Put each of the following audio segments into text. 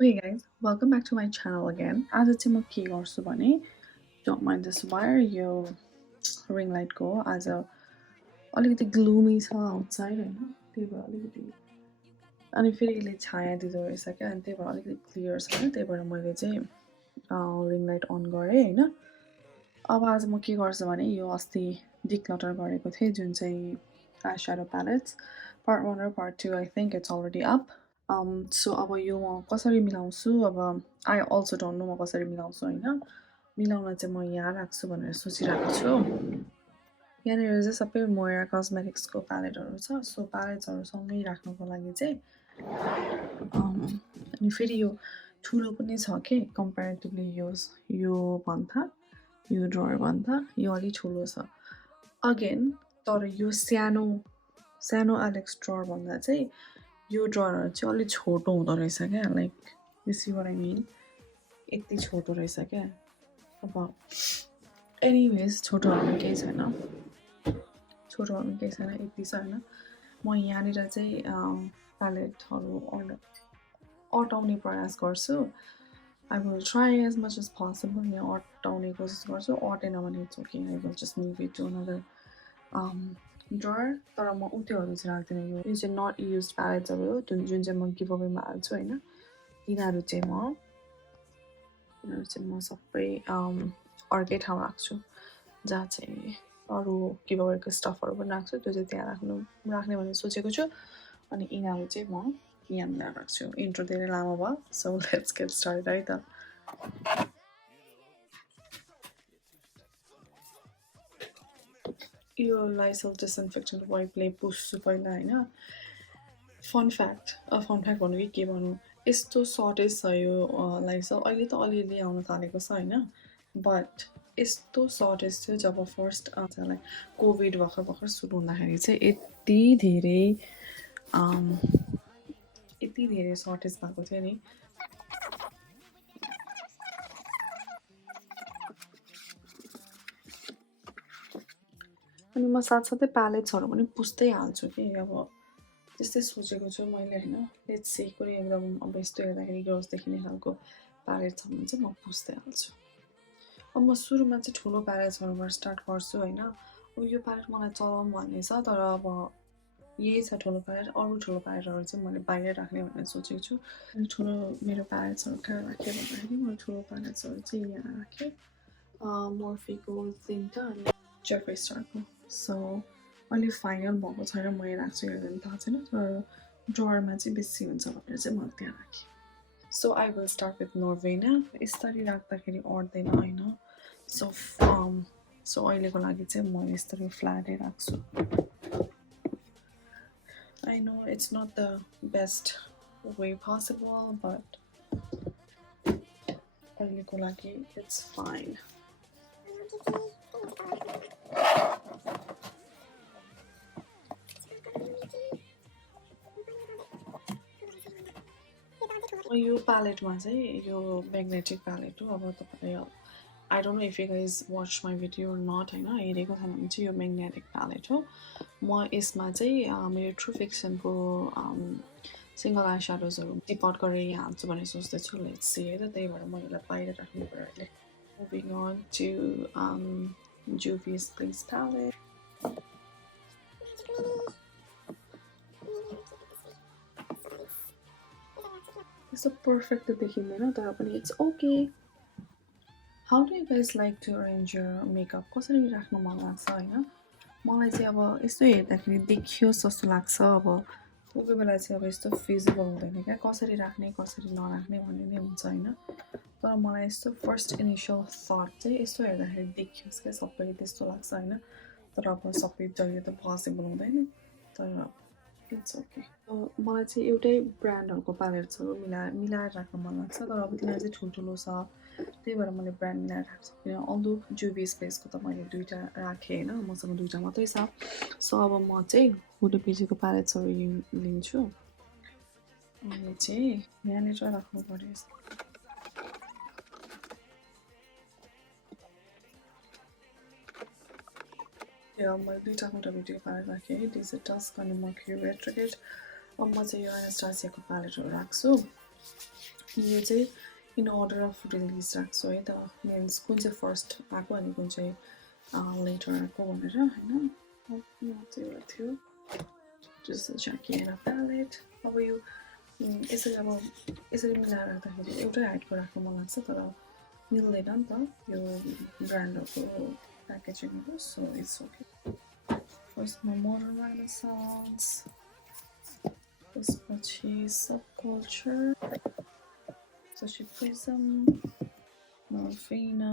Hey guys, welcome back to my channel again. आज चाहिँ म के गर्छु भने don't mind this wire यो ring light को आज अलिकति gloomy छ outside हैन त्यही भएर अलिकति अनि फेरि यसले छाया दिँदो रहेछ क्या अनि त्यही भएर अलिकति क्लियर छ हैन त्यही भएर मैले चाहिँ ring light on गरेँ हैन अब आज म के गर्छु भने यो अस्ति declutter गरेको थिएँ जुन चाहिँ eyeshadow palettes part 1 र part 2 I think it's already up so अब यो म कसरी मिलाउँछु अब आई अल्सो डोन्ट नो म कसरी मिलाउँछु होइन मिलाउन चाहिँ म यहाँ राख्छु भनेर सोचिरहेको छु यहाँनिर चाहिँ सबै मोयरा कस्मेटिक्सको प्यालेटहरू छ सो प्यालेट्सहरू सँगै राख्नको लागि चाहिँ अनि फेरि यो ठुलो पनि छ के कम्पेरिटिभली यो भन्दा यो ड्रयर भन्दा यो अलि ठुलो छ अगेन तर यो सानो सानो एलेक्स ड्रयर भन्दा चाहिँ यो ड्रयरहरू चाहिँ अलिक छोटो हुँदो रहेछ क्या like you see what I mean यति छोटो रहेछ क्या अब एनिवेज छोटोहरू केही छैन छोटोहरू केही छैन यति छ होइन म यहाँनिर चाहिँ प्यालेटहरू अटाउने प्रयास गर्छु I will try as much as possible यहाँ अटाउने कोसिस गर्छु अटेन भने it's okay I will just move it to another drawer तर म उत्योहरू चाहिँ राख्दिनँ यो चाहिँ नट युज प्यालेट्सहरू हो जुन चाहिँ म गिभ अवेमा हाल्छु होइन यिनीहरू चाहिँ म सबै अर्कै ठाउँ राख्छु जहाँ चाहिँ अरू गिभ अवेको स्टफहरू पनि राख्छु त्यो चाहिँ त्यहाँ राख्ने भनेर सोचेको छु अनि यिनीहरू चाहिँ म यहाँ मिलाएर राख्छु इन्ट्रो धेरै लामो भयो सो लेट्स गेट स्टार्ट है त यो लाइसल डिसइन्फेक्टेन्ट वाइपले पुस्छु पहिला होइन फन फ्याक्ट भन्नु कि के भनौँ यस्तो सर्टेज छ यो लाइसल अहिले त अलिअलि आउन थालेको छ होइन बट यस्तो सर्टेज थियो जब फर्स्ट लाइक कोभिड भर्खर सुरु हुँदाखेरि चाहिँ यति धेरै सर्टेज भएको थियो नि अनि म साथसाथै प्यालेट्सहरू पनि पुस्दै हाल्छु कि अब त्यस्तै सोचेको छु मैले होइन लेट्स सी कुनै एकदम अब यस्तो हेर्दाखेरि ग्रोस देखिने खालको प्यालेट छ भने चाहिँ म पुस्दै हाल्छु अब म सुरुमा चाहिँ ठुलो प्यालेट्सहरूबाट स्टार्ट गर्छु होइन अब यो प्यालेट मलाई चलाउँ भन्ने छ तर अब यही छ ठुलो प्यालेट अरू ठुलो प्यालेटहरू चाहिँ मैले बाहिर राख्ने भनेर सोचेको छु अनि ठुलो मेरो प्यालेट्सहरू कहाँ राखेँ भन्दाखेरि मैले ठुलो प्यालेट्सहरू चाहिँ यहाँ राखेँ मोर्फीको तिनवटा अनि जेफ्री स्टारको सो अहिले फाइनल भएको छैन म यहाँ राख्छु हेर्दैन थाहा छैन तर ड्रयरमा चाहिँ बेसी हुन्छ भनेर चाहिँ मैले त्यहाँ राखेँ so I will start with नोर्वेना यसरी राख्दाखेरि अट्दैन होइन सो अहिलेको लागि चाहिँ म यसरी फ्ल्याटै राख्छु I know it's not the best way possible, but अहिलेको लागि it's fine. यो प्यालेटमा चाहिँ यो म्याग्नेटिक प्यालेट हो अब तपाईँले I don't know if you guys watch my video or not होइन हेरेको छैन भने चाहिँ यो म्याग्नेटिक प्यालेट हो म यसमा चाहिँ मेरो ट्रु फिक्सनको सिङ्गल आई स्याडोजहरू डिपट गरेर यहाँ हाल्छु भनेर सोच्दैछु लेट्स सी है त त्यही भएर म यसलाई बाहिर राख्नु पऱ्यो अहिले moving on to Juvia's Place palette यस्तो पर्फेक्ट त देखिँदैन तर पनि it's okay how do you guys like to arrange your makeup कसरी राख्नु मन लाग्छ होइन मलाई चाहिँ अब यस्तो हेर्दाखेरि देखियोस् जस्तो लाग्छ अब कोही कोही बेला चाहिँ अब यस्तो फिजिबल हुँदैन क्या कसरी राख्ने कसरी नराख्ने भन्ने नै हुन्छ होइन तर मलाई यस्तो फर्स्ट इनिसियल थट चाहिँ यस्तो हेर्दाखेरि देखियोस् क्या सबै त्यस्तो लाग्छ होइन तर अब सबै जहिले त पोसिबल हुँदैन तर इट्स ओके मलाई चाहिँ एउटै ब्रान्डहरूको प्यालेट्सहरू मिलाएर राख्न मन लाग्छ तर अब तिनीहरू चाहिँ ठुल्ठुलो छ त्यही भएर मैले ब्रान्ड मिलाएर राख्न सक्दिनँ अल्दो जुबी स्पेसको त मैले दुईवटा राखेँ होइन मसँग दुईवटा मात्रै छ सो अब म चाहिँ हुडुपिजीको प्यालेट्सहरू लिन्छु अनि चाहिँ यहाँनिर राख्नु पऱ्यो मैले दुईवटा भिडियो प्यालेट राखेँ है डिज टस्क अनि मर्क्युरी रेट्रिकेट अब म चाहिँ यो एनास्टासियाको प्यालेटहरू राख्छु यो चाहिँ इन अर्डर अफ रिलिज राख्छु है त मिन्स कुन चाहिँ फर्स्ट आएको अनि कुन चाहिँ लेटर आएको भनेर होइन यहाँ चाहिँ एउटा थियो जस्तो Jackie and a palette अब यो यसरी मिलाएर राख्दाखेरि एउटै हाइटको राख्नु मन लाग्छ तर मिल्दैन नि त यो ब्रान्डहरूको प्याकेजिङहरू सो इट्स ओके फर्स्टमा मोडर्न रेनेसान्स त्यसपछि सबकल्चर त्यसपछि prism Morphina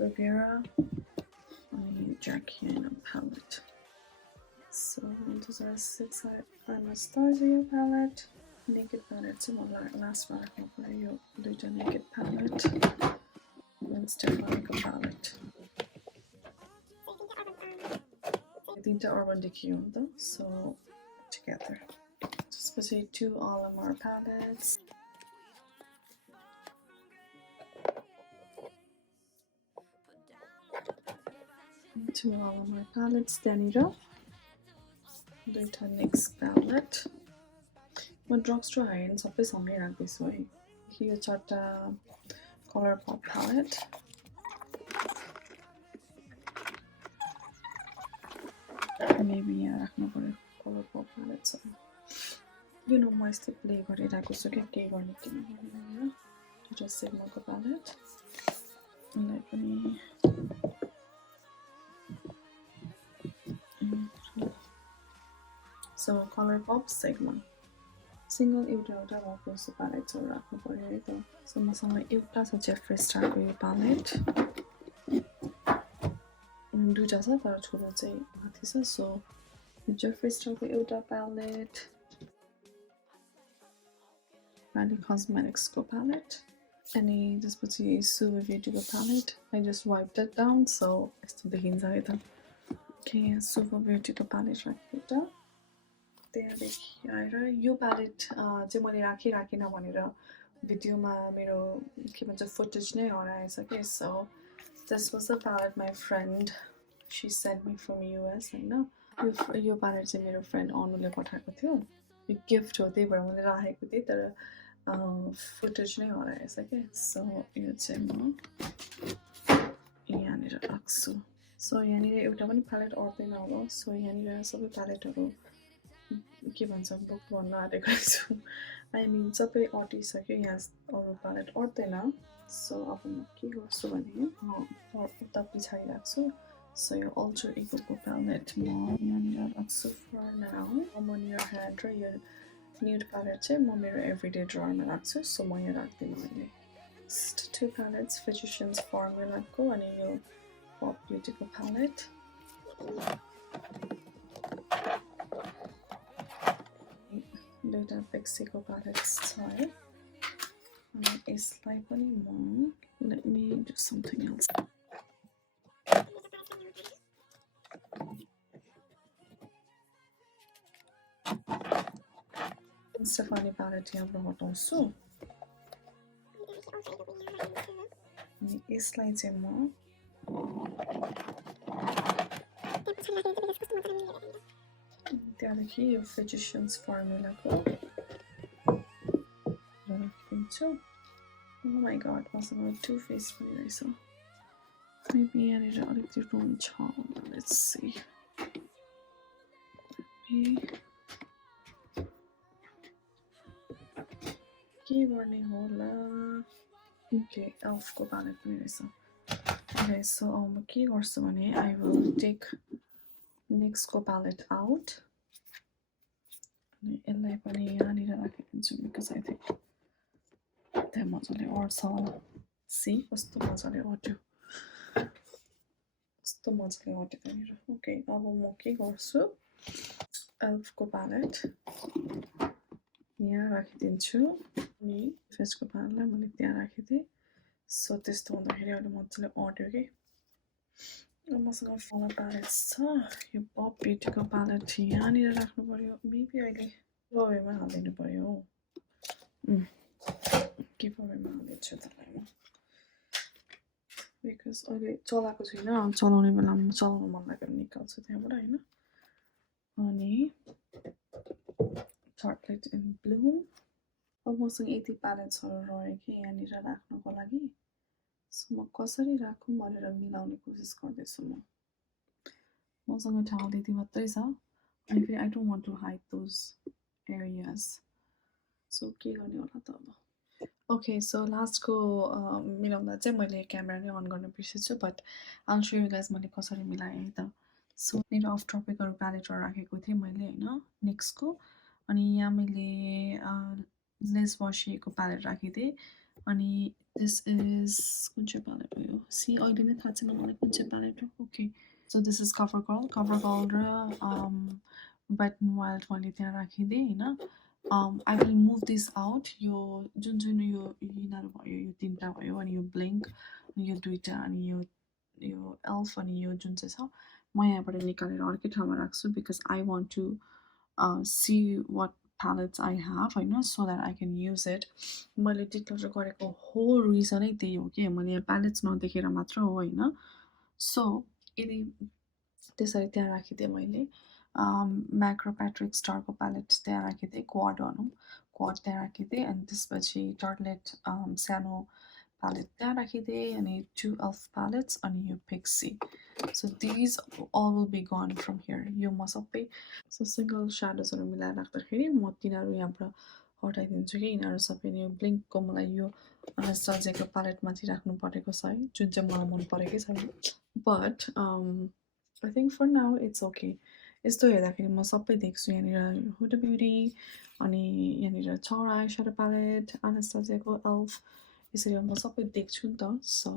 Riviera and Jackie and a palette. So 2006 Anastasia palette, naked palette. So last one I can you do the naked palette. And Stefanica palette. I think the Urban Decay on them, so together. Especially two Olimar palettes. Two Olimar palettes, त्यहाँनिर दुईटा NYX palette. म drugstore हाइएन्ड सबै सँगै राख्दैछु है यो चारवटा colour pop palette. Maybe यहाँ राख्नु पर्यो कलर पप palette छ You know म यस्तै प्ले गरिरहेको छु क्या के गर्ने के नगर्ने दुईटा सिग्माको palette यसलाई पनि So color pop sigma single एउटा भएको जस्तो प्यालेटहरू राख्नु पर्यो है त सो मसँग एउटा छ जेफ्री स्टारको यो प्यालेट दुईटा छ तर ठुलो चाहिँ माथि छ सो जेफ्री स्टारको एउटा प्यालेट Valley Cosmeticsको प्यालेट अनि त्यसपछि Suva Beautyको palette I just wiped it down so यस्तो देखिन्छ है त Okay, Suva Beautyको प्यालेट राखेको त्यहाँदेखि आएर यो प्यालेट चाहिँ मैले राखिराखिनँ भनेर भिडियोमा मेरो के भन्छ फुटेज नै हराएछ के so this was the palette my friend she send me from US होइन यो प्यालेट चाहिँ मेरो फ्रेन्ड अनुले पठाएको थियो यो गिफ्ट हो त्यही भएर मैले राखेको थिएँ तर फुटेज नै हराएछ क्या सो यो चाहिँ म यहाँनिर राख्छु सो यहाँनिर एउटा पनि प्यालेट अट्दैन होला सो यहाँनिर सबै प्यालेटहरू के भन्छ बुक भन्न आँटेको छु आई मिन सबै अटिसक्यो यहाँ अरू प्यालेट अट्दैन सो अब म के गर्छु भने उता पछाडि राख्छु सो यो अल्टर इगोको प्यालेट म यहाँनिर राख्छु फर नाउ अमन योर ह्यान्ड र यो न्युड प्यालेट चाहिँ म मेरो एभ्रिडे ड्ररमा राख्छु सो म यहाँ राख्दिनँ अहिले टु प्यालेट्स फिजिसियन्स फर्मुलाको अनि यो पप ब्युटीको प्यालेट दुईटा पेक्सीको प्यालेट्स छ है अनि यसलाई पनि म let me do something else Stephanie palette यहाँबाट हटाउँछु अनि यसलाई चाहिँ म त्यहाँदेखि यो फिजिसियन्स फर्मुलाको राखिदिन्छु Oh my god, मसँग टु फेस पनि रहेछ मेबी यहाँनिर अलिकति रुम छ लेट्स सी के गर्ने होला ओके एल्फको प्यालेट पनि रहेछ Okay, so म के गर्छु भने I will take NYXको प्यालेट आउट अनि यसलाई पनि यहाँनिर राखिदिन्छु बिकज I think त्यहाँ मजाले अट्छ होला सी कस्तो मजाले अट्यो कस्तो मजाले अट्यो त्यहाँनिर ओके अब म के गर्छु एल्फको प्यालेट यहाँ राखिदिन्छु अनि फेसको प्यालेटलाई मैले त्यहाँ राखिदिएँ सो त्यस्तो हुँदाखेरि अहिले मजाले अट्यो कि मसँग फला प्यालेट्स छ यो पप ब्युटीको प्यालेट यहाँनिर राख्नु पर्यो मेबी अहिले गिभअवेमा हालिदिनु पर्यो हौ गिभअवेमा हालिदिन्छु त्यसलाई म बिकज अहिले चलाएको छुइनँ चलाउने बेलामा चलाउनु मन लाग्यो भने निकाल्छु त्यहाँबाट होइन अनि chocolate in blue. अब मसँग यति प्यालेट्सहरू रह्यो कि यहाँनिर राख्नको लागि सो म कसरी राखौँ भनेर मिलाउने कोसिस गर्दैछु मसँग ठाउँ त्यति मात्रै छ अनि फेरि I don't want to hide those areas so के गर्ने होला त अब ओके सो लास्टको मिलाउँदा चाहिँ मैले क्यामेरा नै अन गर्न बिर्सेछु but all so you guys मैले कसरी मिलाएँ है त सो यहाँनिर अफ टपिकहरू प्यालेटहरू राखेको थिएँ मैले होइन नेक्स्टको अनि यहाँ मैले लेस बसिएको प्यालेट राखिदिएँ अनि दिस इज कुन चाहिँ प्यालेट हो यो सी अहिले नै थाहा छैन मलाई कुन चाहिँ प्यालेट हो okay so this is cover girl र वेट एन्ड वाइल्ड मैले त्यहाँ राखिदिएँ होइन I will move this out यो जुन जुन यो यिनीहरू भयो यो तिनवटा भयो अनि यो ब्लिङ्क अनि यो दुइटा अनि यो एल्फ अनि यो जुन चाहिँ छ म यहाँबाट निकालेर अर्कै ठाउँमा राख्छु because I want to see what palettes I have होइन so that I can use it मैले डिक्लेयर गरेको होल रिजनै त्यही हो कि मैले यहाँ प्यालेट्स नदेखेर मात्र हो होइन सो यदि त्यसरी त्यहाँ राखिदिएँ मैले म्याक्रोप्याट्रिक स्टारको प्यालेट त्यहाँ राखिदिएँ क्वाड भनौँ क्वाड त्यहाँ राखिदिएँ अनि त्यसपछि टर्टलेट सानो प्यालेट त्यहाँ राखिदिएँ अनि 2 एल्फ प्यालेट्स अनि यो pixie so these all will be gone from here यो म सबै सो सिङ्गल स्याडोजहरू मिलाएर राख्दाखेरि म तिनीहरू यहाँबाट हटाइदिन्छु कि यिनीहरू सबै यो ब्लिङ्कको मलाई यो सजेको प्यालेटमाथि राख्नु परेको छ है जुन चाहिँ मलाई मन परेकै छैन but I think for now it's okay यस्तो हेर्दाखेरि म सबै देख्छु यहाँनिर हुड ब्युटी अनि यहाँनिर छवटा आइस्याडो प्यालेट एनास्टासियाको एल्फ यसरी म सबै देख्छु नि त so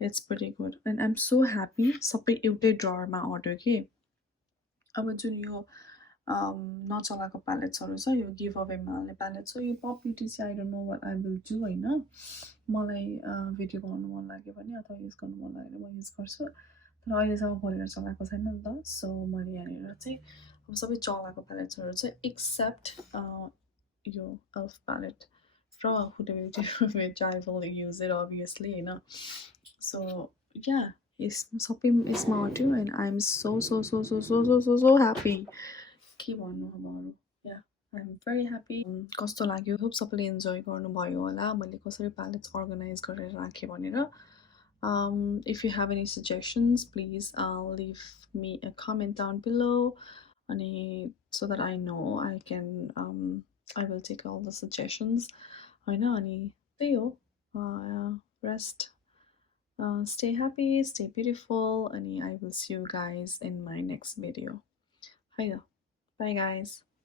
it's very good and I am so happy सबै एउटै ड्ररमा अर्डर कि अब जुन यो नचलाएको प्यालेट्सहरू छ यो गिभ अवेमा हाल्ने प्यालेट्स हो यो पप ब्युटी चाहिँ I don't know what I will do होइन मलाई भिडियो बनाउनु मन लाग्यो भने अथवा युज गर्नु मन लाग्यो भने म युज गर्छु तर अहिलेसम्म खोलेर चलाएको छैन नि त सो मैले यहाँनिर चाहिँ अब सबै चलाएको प्यालेट्सहरू चाहिँ एक्सेप्ट यो एल्फ प्यालेट र Huda Beauty which I will use it obviously होइन सो या सबै यसमा अट्यो and I am so so so so so so so so happy के भन्नु अब अरू या आइ एम भेरी ह्याप्पी कस्तो लाग्यो होप सबैले इन्जोय गर्नुभयो होला मैले कसरी प्यालेट्स अर्गनाइज गरेर राखेँ भनेर if you have any suggestions please leave me a comment down below अनि so that I know I can I will take all the suggestions होइन अनि त्यही हो rest stay happy, stay beautiful, and I will see you guys in my next video. Hi, bye guys.